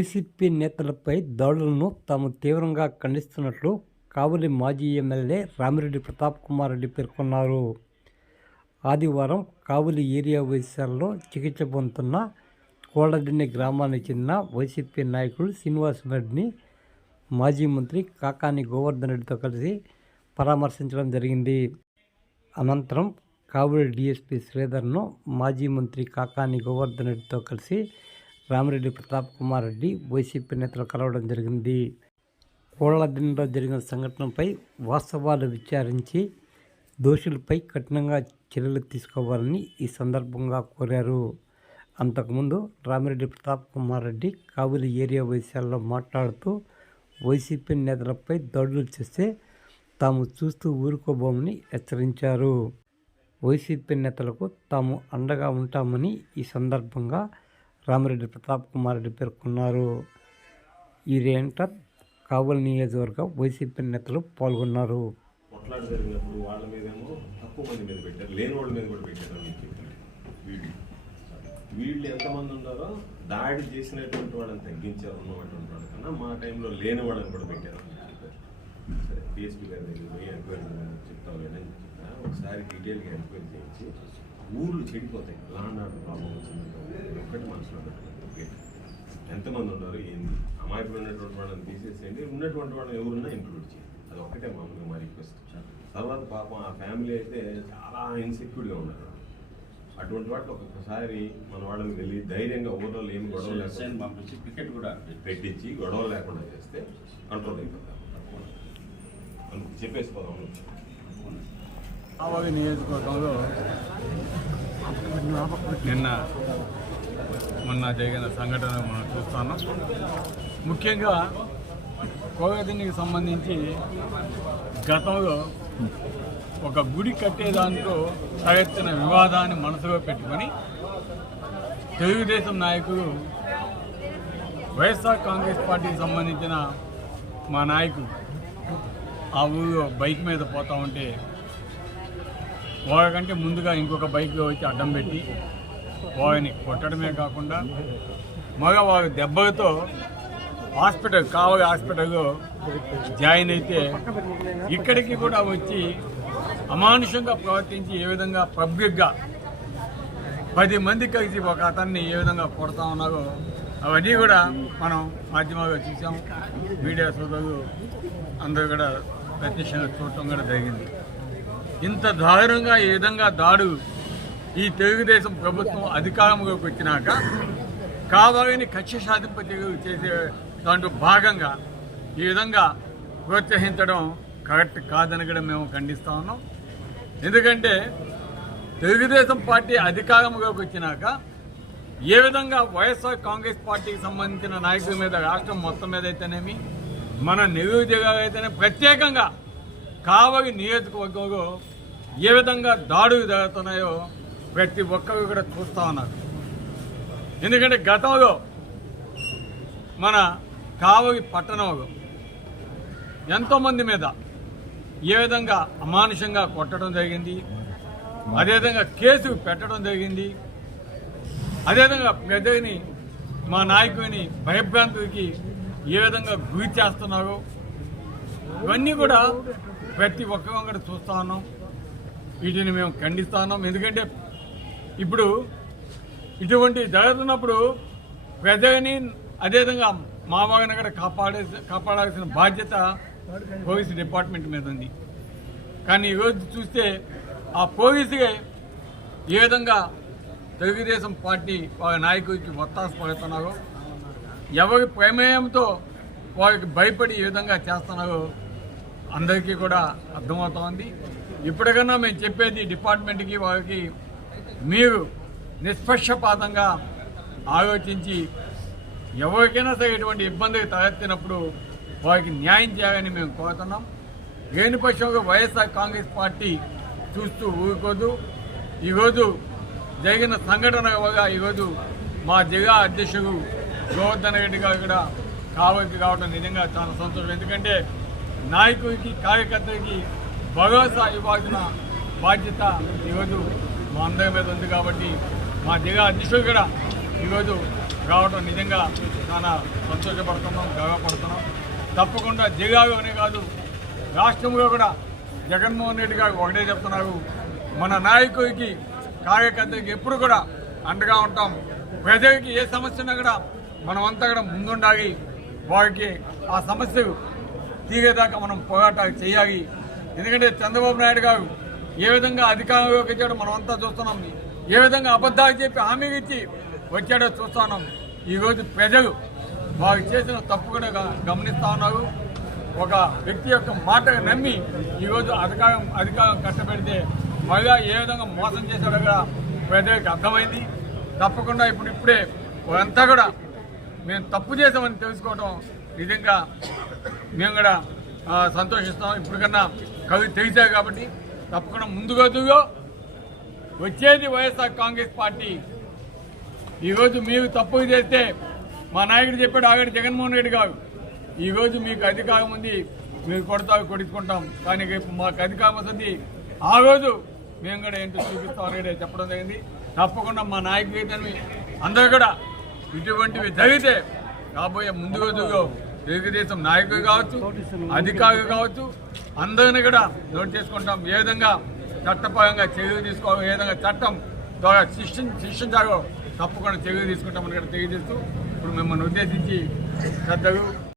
YCP నేతలపై దాడులను తాము తీవ్రంగా ఖండిస్తున్నట్లు కావలి మాజీ ఎమ్మెల్యే రామిరెడ్డి ప్రతాప్ కుమార్ రెడ్డి పేర్కొన్నారు. ఆదివారం కావలి ఏరియా వైశాల్లో చికిత్స పొందుతున్న కోళ్ళదిన్నె గ్రామానికి చెందిన వైసీపీ నాయకుడు శ్రీనివాస్ రెడ్డిని మాజీ మంత్రి కాకాని గోవర్ధన్ రెడ్డితో కలిసి పరామర్శించడం జరిగింది. అనంతరం కావలి డిఎస్పీ శ్రీధర్ను మాజీ మంత్రి కాకాని గోవర్ధన్ రెడ్డితో కలిసి రామిరెడ్డి ప్రతాప్ కుమార్ రెడ్డి వైసీపీ నేతలు కలవడం జరిగింది. కోళ్ళదిన్నెలో జరిగిన సంఘటనపై వాస్తవాలు విచారించి దోషులపై కఠినంగా చర్యలు తీసుకోవాలని ఈ సందర్భంగా కోరారు. అంతకుముందు రామిరెడ్డి ప్రతాప్ కుమార్ రెడ్డి కావలి ఏరియా వైశాల్లో మాట్లాడుతూ వైసీపీ నేతలపై దాడులు చేస్తే తాము చూస్తూ ఊరుకోబోమని హెచ్చరించారు. వైసీపీ నేతలకు తాము అండగా ఉంటామని ఈ సందర్భంగా రామిరెడ్డి ప్రతాప్ కుమార్ రెడ్డి పేర్కొన్నారు. ఈ రేంట కావలి నియోజకవర్గ వైసీపీ నేతలు పాల్గొన్నారు. కొట్లాట జరిగినప్పుడు వాళ్ళ మీదేమో తక్కువ మంది మీద పెట్టారు లేని వాళ్ళ మీద కూడా పెట్టారు అని చెప్పారు. వీళ్ళు. వీళ్ళు ఎంతమంది ఉన్నారో దాడి చేసినటువంటి వాళ్ళని తగ్గించారు ఉన్నటువంటి వాళ్ళ కన్నా మా టైంలో లేని వాళ్ళని కూడా పెట్టారు అని చెప్పారు. సరే డిఎస్పీ గారి దగ్గర పోయి ఎంక్వైరీ చెప్తావు లేదని చెప్పిన ఒకసారి డీటెయిల్గా ఎంక్వైరీ చేయించి ఊర్లు చెడిపోతాయి. లాండ్ ప్రాబ్లం వచ్చిందంటే ఒక్కటి మనసులో పెట్టుకోండి ఎంతమంది ఉన్నారు? ఏంది? అమాయకులు ఉన్నటువంటి వాళ్ళని తీసేసేయండి. ఉన్నటువంటి వాళ్ళని ఎవరున్నా ఇంక్లూడ్ చేయండి. అది ఒక్కటే మామూలుగా మా రిక్వెస్ట్ తర్వాత పాపం ఆ ఫ్యామిలీ అయితే చాలా ఇన్సెక్యూర్గా ఉన్నారు. అటువంటి వాటిలో ఒక్కొక్కసారి మన వాళ్ళని వెళ్ళి ధైర్యంగా ఊర్లో ఏం గొడవ లేకుండా పంపించి పికెట్ కూడా పెట్టించి గొడవ లేకుండా చేస్తే కంట్రోల్ అయిపోతాం. చెప్పేసి పోదాం ఆవాది నియోజకవర్గంలో నిన్న మొన్న జరిగిన సంఘటన మనం చూస్తున్నాం. ముఖ్యంగా కోగదినికి సంబంధించి గతంలో ఒక గుడి కట్టేదాంట్లో తలెత్తిన వివాదాన్ని మనసులో పెట్టుకొని తెలుగుదేశం నాయకులు వైఎస్ఆర్ కాంగ్రెస్ పార్టీకి సంబంధించిన మా నాయకుడు ఆ ఊళ్ళో బైక్ మీద పోతా ఉంటే వాళ్ళకంటే ముందుగా ఇంకొక బైక్లో వచ్చి అడ్డం పెట్టి వాళ్ళని కొట్టడమే కాకుండా మగవాడు దెబ్బతో దెబ్బలతో హాస్పిటల్ కావలి హాస్పిటల్లో జాయిన్ అయితే ఇక్కడికి కూడా వచ్చి అమానుషంగా ప్రవర్తించి ఏ విధంగా పబ్లిక్గా పది మంది కలిసి ఒక అతన్ని ఏ విధంగా కొడతా ఉన్నారో అవన్నీ కూడా మనం మాధ్యమాల్లో చూసాం మీడియా సోదరులు అందరూ కూడా ప్రత్యక్షంగా చూడటం కూడా జరిగింది. ఇంత దారుణంగా ఈ విధంగా దాడు ఈ తెలుగుదేశం ప్రభుత్వం అధికారంలోకి వచ్చినాక కావాలని కక్ష సాధింపు చేసే దాంట్లో భాగంగా ఈ విధంగా ప్రోత్సహించడం కరెక్ట్ కాదని కూడా మేము ఖండిస్తా ఉన్నాం. ఎందుకంటే తెలుగుదేశం పార్టీ అధికారంలోకి వచ్చినాక ఏ విధంగా వైఎస్ఆర్ కాంగ్రెస్ పార్టీకి సంబంధించిన నాయకుల మీద రాష్ట్రం మొత్తం మీద అయితేనేమి మన నిరుద్యోగాలు అయితేనే ప్రత్యేకంగా కావలి నియోజకవర్గంలో ఏ విధంగా దాడులు జరుగుతున్నాయో ప్రతి ఒక్కరు కూడా చూస్తూ ఉన్నారు. ఎందుకంటే గతంలో మన కావలి పట్టణంలో ఎంతోమంది మీద ఏ విధంగా అమానుషంగా కొట్టడం జరిగింది అదేవిధంగా కేసు పెట్టడం జరిగింది అదేవిధంగా పెద్దని మా నాయకుడిని భయభ్రాంతికి ఏ విధంగా గురి చేస్తున్నారో ఇవన్నీ కూడా ప్రతి ఒక్కరం కూడా చూస్తూ ఉన్నాం. వీటిని మేము ఖండిస్తున్నాం ఎందుకంటే ఇప్పుడు ఇటువంటి జరుగుతున్నప్పుడు ప్రజని అదేవిధంగా మా వారిని కూడా కాపాడే కాపాడాల్సిన బాధ్యత పోలీసు డిపార్ట్మెంట్ మీద ఉంది. కానీ ఈరోజు చూస్తే ఆ పోలీసుగా ఏ విధంగా తెలుగుదేశం పార్టీ వాళ్ళ నాయకుడికి ఒత్తాస పడుతున్నారో ఎవరి ప్రమేయంతో వారికి భయపడి ఏ విధంగా చేస్తున్నారో అందరికీ కూడా అర్థమవుతోంది ఇప్పటికన్నా మేము చెప్పేది డిపార్ట్మెంట్కి వారికి మీరు నిష్పక్షపాతంగా ఆలోచించి ఎవరికైనా సరే ఇటువంటి ఇబ్బంది తలెత్తినప్పుడు వారికి న్యాయం చేయాలని మేము కోరుతున్నాం. లేని పక్షంలో వైఎస్ఆర్ కాంగ్రెస్ పార్టీ చూస్తూ ఊరుకోదు. ఈరోజు జరిగిన సంఘటన వల్ల ఈరోజు మా జిల్లా అధ్యక్షుడు గోవర్ధన్ రెడ్డి గారు కూడా కావలికి రావడం నిజంగా చాలా సంతోషం. ఎందుకంటే నాయకుడికి కార్యకర్తలకి భరోసా ఇవ్వాల్సిన బాధ్యత ఈరోజు మా అందరి మీద ఉంది కాబట్టి మా జిల్లా అధ్యక్షుడు కూడా ఈరోజు రావడం నిజంగా చాలా సంతోషపడుతున్నాం గర్వపడుతున్నాం. తప్పకుండా జిల్లాలోనే కాదు రాష్ట్రంలో కూడా జగన్మోహన్ రెడ్డి గారు ఒకటే చెప్తున్నారు మన నాయకుడికి కార్యకర్తకి ఎప్పుడు కూడా అండగా ఉంటాం. ప్రజలకి ఏ సమస్య ఉన్నా కూడా మనమంతా కూడా ముందుండాలి. వారికి ఆ సమస్యకు తీరేదాకా మనం పోరాటాలు చేయాలి. ఎందుకంటే చంద్రబాబు నాయుడు గారు ఏ విధంగా అధికారంలోకి వచ్చాడో మనమంతా చూస్తున్నాం. ఏ విధంగా అబద్ధాలు చెప్పి హామీ ఇచ్చి వచ్చాడో చూస్తున్నాం ఈరోజు ప్రజలు వారు చేసిన తప్పు కూడా గమనిస్తా ఉన్నారు. ఒక వ్యక్తి యొక్క మాట నమ్మి ఈరోజు అధికారం అధికారం కట్టబెడితే మళ్ళా ఏ విధంగా మోసం చేశాడో కూడా ప్రజలకు అర్థమైంది. తప్పకుండా ఇప్పుడు ఇప్పుడే అంతా కూడా మేము తప్పు చేసామని తెలుసుకోవడం నిజంగా మేము కూడా సంతోషిస్తాం ఇప్పటికన్నా కవి తెలిసారు కాబట్టి తప్పకుండా ముందుగా దిగో వచ్చేది వైఎస్ఆర్ కాంగ్రెస్ పార్టీ. ఈరోజు మీరు తప్పు చేస్తే మా నాయకుడు చెప్పాడు ఆగడి జగన్మోహన్ రెడ్డి గారు. ఈరోజు మీకు అధికారం ఉంది మీరు కొడతారు కొడుకుంటాం కానీ రేపు మాకు అధికారం వస్తుంది. ఆ రోజు మేము కూడా ఏంటో చూపిస్తామని కూడా చెప్పడం జరిగింది. తప్పకుండా మా నాయకుడిని అందరూ కూడా ఇటువంటివి జరిగితే రాబోయే ముందు రోజుల్లో తెలుగుదేశం నాయకులు కావచ్చు అధికారులు కావచ్చు అందరిని కూడా నోట్ చేసుకుంటాం. ఏ విధంగా చట్టపరంగా చర్యలు తీసుకోవాలి ఏ విధంగా చట్టం ద్వారా శిక్షణ శిక్షించాలో తప్పకుండా చర్యలు తీసుకుంటామని కూడా తెలియజేస్తూ ఇప్పుడు మిమ్మల్ని ఉద్దేశించి పెద్దలు